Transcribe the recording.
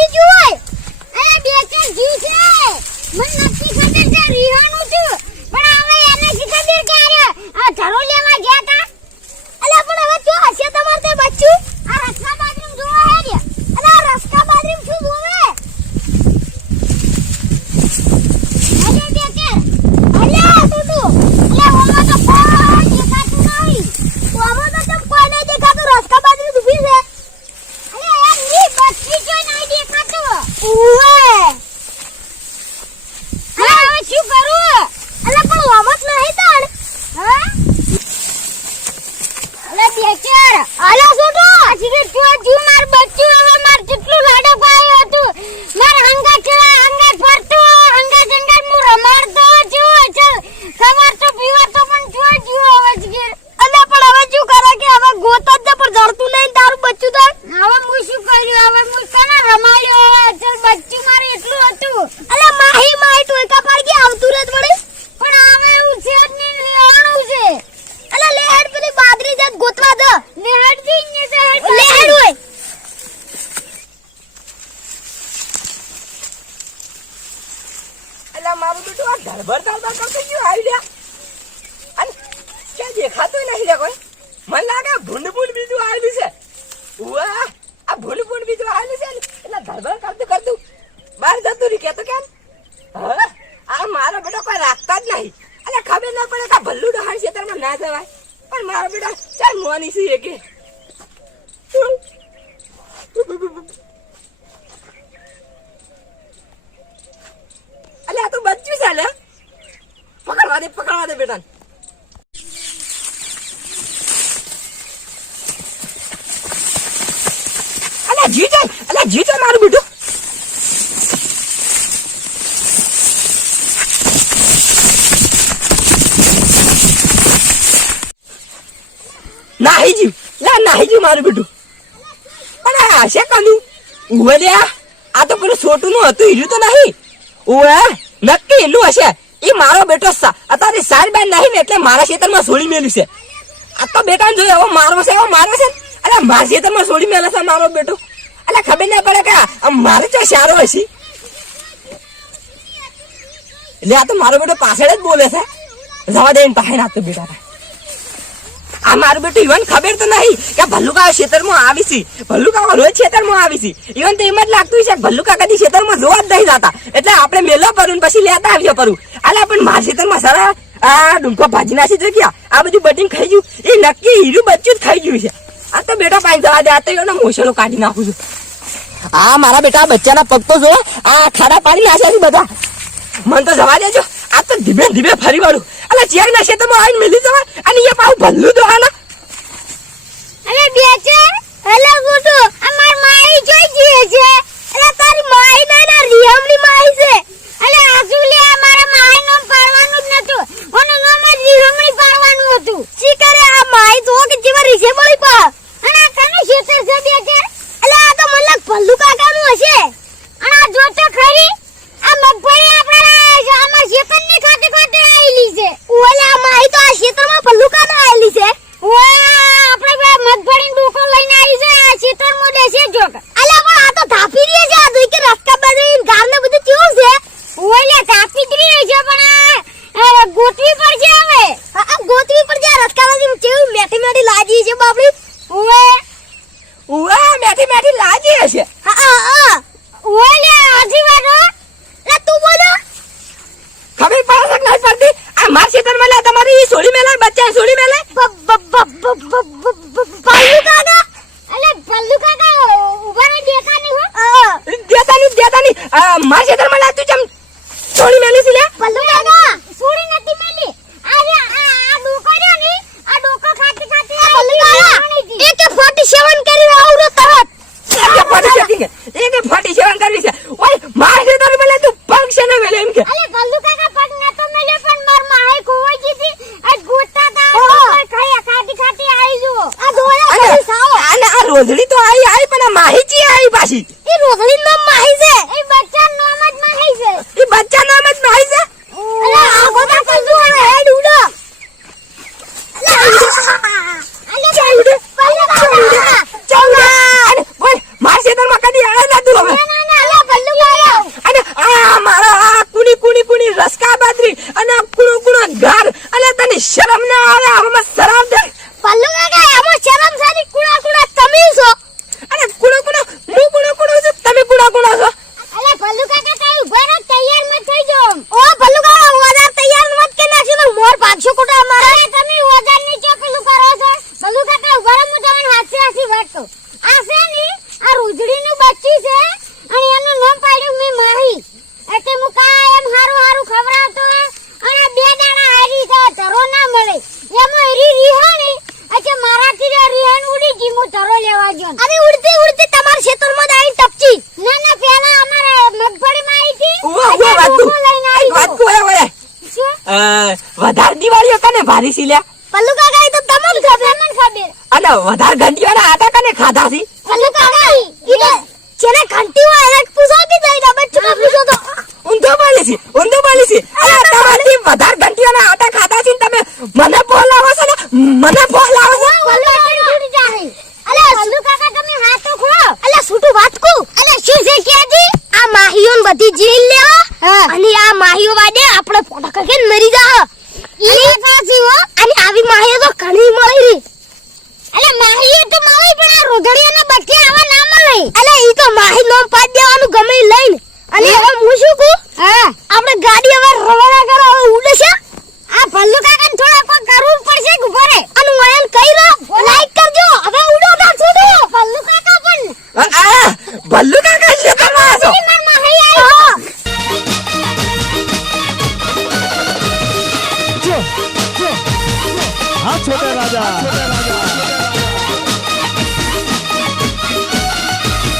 મરી ગયું અરે બેકર જી છે. મન નથી ખબર છે રિહાનું છું. પણ હવે એને નથી ખબર કે આ ધરો લેવા ગયા હતા અલા પણ હવે તો હશે તમારે તે બચ્ચું? ભૂલ ભૂંડ બીજું આવેલું છે એટલે ધરભર કરતું કરતું બહાર જતું રહી કેતો કેમ? હા, આ મારો બેટો કોઈ રાખતા જ નહીં. અને ખબર ના પડે કે ભલ્લું ડહાણ ક્ષેત્રમાં ના જવાય. પણ મારો બેટા ચાલ મોની છે કે અલ્યા આ બચ્યું છે લે પકડવા દે પકડવા દે બેટા અલે જીત અલે છે મારું બીટું. નાહી જીવ લા નાહી જીવ મારું બેટું. અને આ છે કાનું. ઉવે દે આ. તો પેલું છોટું નું હતું હીરું તો નહીં. ઉવે, નક્કી એલું હશે. એ મારો બેટો અત્યારે સારી બેન નહીં ને એટલે મારા ખેતરમાં છોડી મેલ્યું છે. આ તો બેટા જોયો એવો મારવો છે એવો મારવો છે. અરે, મારા ખેતરમાં છોડી મેલે છે મારો બેટો. એટલે ખબર ના પડે કે મારે તો સારો હશે? એટલે આ તો મારો બેટો પાછળ જ બોલે છે. જવા દે પાસે નાખતો બેટા આ મારું બેટું ઈવન ખબર તો નહીં કે ભલ્લુકા ખેતરમાં આવી છે. ભલ્લુકા રોજ ખેતરમાં આવી છે. ઈવન તો એમ જ લાગતું છે ભલ્લુકા કદી ખેતરમાં જોવા જ નહીં જતા. એટલે આપણે મેલો પરું પછી લેતા આવ્યો પરું. અલા, પણ મારા ખેતરમાં સારા, આ ડુંકો ભાજી નાખી તો ક્યાં? આ બધું બટીને ખાઈ ગયું. એ નક્કી હીરું બચ્ચું જ ખાઈ ગયું છે. આ તો બેટા પાણી જવા દે. આ તો એનો કાઢી નાખું છું. આ મારા બેટા બચ્ચાના પગ તો જો આ ખાડા પાડી નાખ્યા છે બધા. મન તો જવા દેજો. આ તો ધીમે ધીમે ફરી વાળું. અલા ચેક ના ખેતરમાં આવીને મેલી જવા અને એ પાછું ભલ્લું દો આના અરે બેચે હેલો ગુટુ અમાર માઈ જોઈ ગઈ છે અરે તારી માઈ ના ના રિયમની માઈ છે. અરે આજુ લે મારા માઈ નામ પાડવાનું જ નતું ઓનું નામ જ રિયમની પાડવાનું હતું સી કરે આ માઈ તો કે જીવા રીસે મળી પા અને આ કનું ખેતર છે બેચે અલે આ તો મને લાગ ભલ્લુ કાકાનું હશે અને આ જો તો ખરી આ મગફળી આપણા આમાં ખેતરની ખાતે ખાતે આવેલી છે ઓલા માઈ તો આ ખેતરમાં ભલ્લુ કાનો આવેલી છે ઓય આપણે બે મગફળી ડોકો લઈને આવી છે આ ખેતરમાં દેશે જોક અલ્યા પણ આ તો ધાપી રહી છે આ દુઈ કે રસ્તા બધું ગામ ને બધું કેવું છે ઓલે ધાપી જ રહી છે પણ આ આ ગોતવી પડશે હવે આ ગોતવી પડશે આ રસ્તા કેવું મેઠી મેઠી લાજી છે બાપડી ઓય ઉવા મેઠી મેઠી લાજી હશે હા હા ઓલે આજી વાળો લે તું બોલો ખબર પડે છે કે નહીં પડતી આ માર ખેતરમાં લે તમારી ઈ સોડી મેલે બચ્ચા સોડી મેલે પલ્લુ કાકા અલે પલ્લુ કાકા ઊભા રહી દેખા નહીં હો દેતા ની દેતા ની આ માર ખેતરમાં લે તું ચમ સોડી મેલી છે લે પલ્લુ કાકા સુડી નથી મેલી અરે આ આ ડોકો રહ્યો ને આ ડોકો ખાતી ખાતી પલ્લુ કાકા એકે 47 કરી આવરો તરત એકે ફાટી જતી કે એકે ફાટી સેવન કરવી છે ઓય માર ખેતરમાં લે તું પગ છે ને મેલે એમ કે અલે પલ્લુ કાકા પગ ના તો મેલે પણ માર માહે ખોવાઈ ગઈ હતી આ ગોતા તા ઉપર ખાયા ખાતી ખાતી આવી જો આ દોયા અને કરી સાવ અને આ રોધડી તો આઈ આઈ પણ આ માહિતી આઈ પાછી એ રોધડી નામ માહી છે એ બચ્ચા નામ જ માહી છે ઈ બચ્ચા નામ જ માહી છે અલે આ ગોતા પલ્લુ હવે હેડ ઉડો અલે ચાલ પલ્લુ કાકા ચાલ અને ઓય માર ખેતરમાં કદી આવે ના તું હવે ના ના અલે પલ્લુ કાકા અને આ મારા આ કુણી કુણી કુણી રસકા બાદરી અને આ કુણો કુણો ઘર અને તને શરમ ના આવે આમાં શરમ દે પલ્લુ કાકા એમાં શરમ સારી કુડા કુડા તમે છો અને કુણો કુણો હું કુણો કુણો છું તમે કુણો કુણો છો અલે પલ્લુ કાકા કઈ ઊભા રહો તૈયાર મત થઈ જાઓ ઓ પલ્લુ કાકા ઓજાર તૈયાર મત કે નાખી તો મોર ભાગશો કોટા અમારે અરે તમે ઓજારની ચો પેલું કરો છો પલ્લુ કાકા ઊભા રહો હું તમને હાથે હાથી વાત કહું આ છે ને આ રોજડી નું બચ્ચી છે અને એનું નામ પાડ્યું મેં માહી એટલે હું કાયમ હારું હારું ખવડાવતો અને બે દાણા હારી છે ધરો ના મળે એમાં હરી રીહાણી એટલે મારાથી રે રીહાણ ઉડી ગઈ હું ધરો લેવા ગયો અરે ઉડતી ઉડતી તમારા ખેતરમાં જ આવી ટપકી ના ના પેલા અમારે મગફળીમાં આવી હતી ઉવા એટલે ઉવા વાત તું ડોકો લઈને આવી વાત છું. તું ઓય ઓય શું? અ, વધારે કને સી લ્યા? પલ્લુ કાકા એ તો તમને ખબર મને ખબર અને વધારે ઘંટીવાના આટા કને ખાધા સી પલ્લુ કાકા ઈ તો જેને ઘંટી હોય એને પૂછો કે જઈ ના બચ્ચું કા પૂછો તો. ઊંધો બોલી છે ઊંધો બોલી છે અરે તમારી વધારે ઘંટીવાના આટા ખાધા છે તમે મને બોલાવો છો ને? મને બોલાવો છો? પલ્લુ કાકા છૂટી જાહે. અલે પલ્લુ કાકા તમે હાથ તો ખોલો અલે છૂટું વાત કુ અલે શું છે કેજી આ માહીઓન બધી જીલ